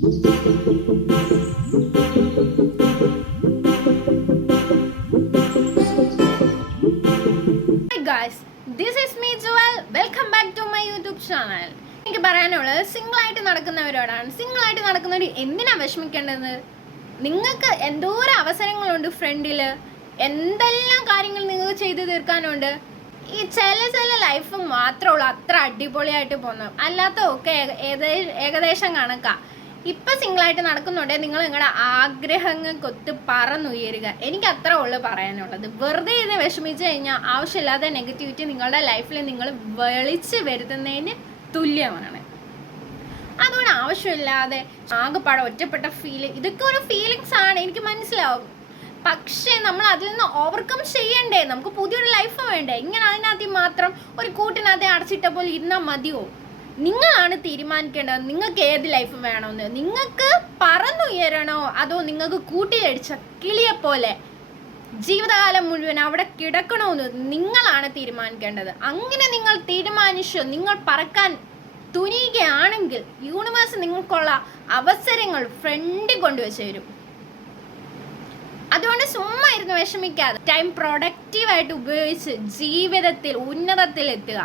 Guys, this is me Joel. Welcome back to my YouTube channel. എനിക്ക് പറയാനുള്ളത് സിംഗിളായിട്ട് നടക്കുന്നവരോടാണ്. സിംഗിളായിട്ട് നടക്കുന്നവർ എന്തിനാ വിഷമിക്കേണ്ടത്? നിങ്ങൾക്ക് എന്തോരം അവസരങ്ങളുണ്ട് ഫ്രണ്ടിൽ, എന്തെല്ലാം കാര്യങ്ങൾ നിങ്ങൾക്ക് ചെയ്തു തീർക്കാനുണ്ട്. ഈ ചില ലൈഫ് മാത്രമുള്ളൂ അത്ര അടിപൊളിയായിട്ട് പോകുന്നത്, അല്ലാത്തതൊക്കെ ഏകദേശം കണക്കാ. ഇപ്പം സിംഗിളായിട്ട് നടക്കുന്നുണ്ടെങ്കിൽ നിങ്ങൾ നിങ്ങളുടെ ആഗ്രഹങ്ങൾക്കൊത്ത് പറന്നുയരുക. എനിക്ക് അത്ര ഉള്ളു പറയാനുള്ളത്. വെറുതെ ഇത് വിഷമിച്ച് കഴിഞ്ഞാൽ ആവശ്യമില്ലാത്ത നെഗറ്റിവിറ്റി നിങ്ങളുടെ ലൈഫിൽ നിങ്ങൾ വിളിച്ച് വരുത്തുന്നതിന് തുല്യമാണ്. അതുകൊണ്ട് ആവശ്യമില്ലാതെ ആകെപ്പാടെ ഒറ്റപ്പെട്ട ഇതൊക്കെ ഒരു ഫീലിങ്സ് ആണ്, എനിക്ക് മനസ്സിലാവും. പക്ഷേ നമ്മൾ അതിൽ നിന്ന് ഓവർകം ചെയ്യണ്ടേ? നമുക്ക് പുതിയൊരു ലൈഫ് വേണ്ടേ? ഇങ്ങനെ അതിനകത്ത് മാത്രം ഒരു കൂട്ടിനകത്ത് അടച്ചിട്ട പോലെ ഇരുന്നാൽ മതിയോ? നിങ്ങളാണ് തീരുമാനിക്കേണ്ടത് നിങ്ങൾക്ക് ഏത് ലൈഫ് വേണമെന്ന്. നിങ്ങൾക്ക് പറന്നുയരണോ അതോ നിങ്ങൾക്ക് കൂട്ടിലടിച്ച കിളിയെ പോലെ ജീവിതകാലം മുഴുവൻ അവിടെ കിടക്കണമെന്ന് നിങ്ങളാണ് തീരുമാനിക്കേണ്ടത്. അങ്ങനെ നിങ്ങൾ തീരുമാനിച്ചു നിങ്ങൾ പറക്കാൻ തുനിയുകയാണെങ്കിൽ യൂണിവേഴ്സ് നിങ്ങൾക്കുള്ള അവസരങ്ങൾ ഫ്രണ്ടിൽ കൊണ്ടുവച്ച് തരും. അതുകൊണ്ട് ചുമ്മാ ഇരുന്ന് വിഷമിക്കാതെ ടൈം പ്രൊഡക്റ്റീവായിട്ട് ഉപയോഗിച്ച് ജീവിതത്തിൽ ഉന്നതത്തിലെത്തുക.